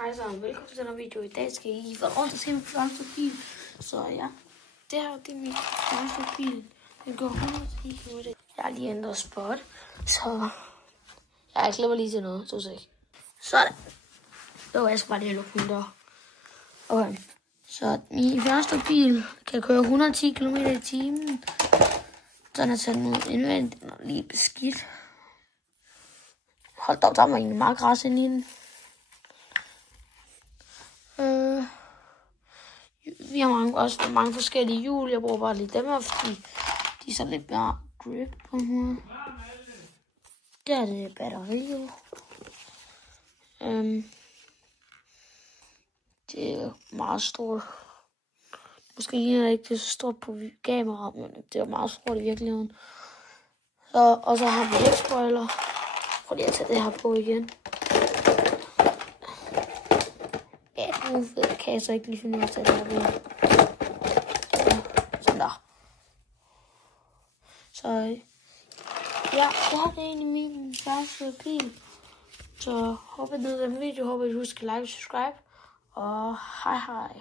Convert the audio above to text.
Hej så, velkommen til denne video. I dag skal I få rundt og se min første bil. Så ja, det her det er min første bil. Den går 110 km. Jeg har lige ændret spot, så jeg klipper lige til noget. Så se. Sådan. Jo, jeg skal bare lige lukke min dør. Okay. Så min første bil kan køre 110 km i timen. Den er taget ud indvendigt og lige beskidt. Hold da op, der var egentlig meget græs inde i den. Vi har også mange forskellige hjul. Jeg bruger bare lige dem her, fordi de er så lidt mere grip på en måde. Der er det batteriet. Det er meget stort. Måske ligner det ikke det så stort på kamera, men det er meget stort i virkeligheden. Og så har vi lægspoiler. Prøv lige at tage det her på igen. Ja, nu kan jeg så ikke lige finde ud af at tage det her på. Sådan der. Så ja, det her det er egentlig min første bil. Så håber I nød den video. Håber I husker at like og subscribe. Og hej hej.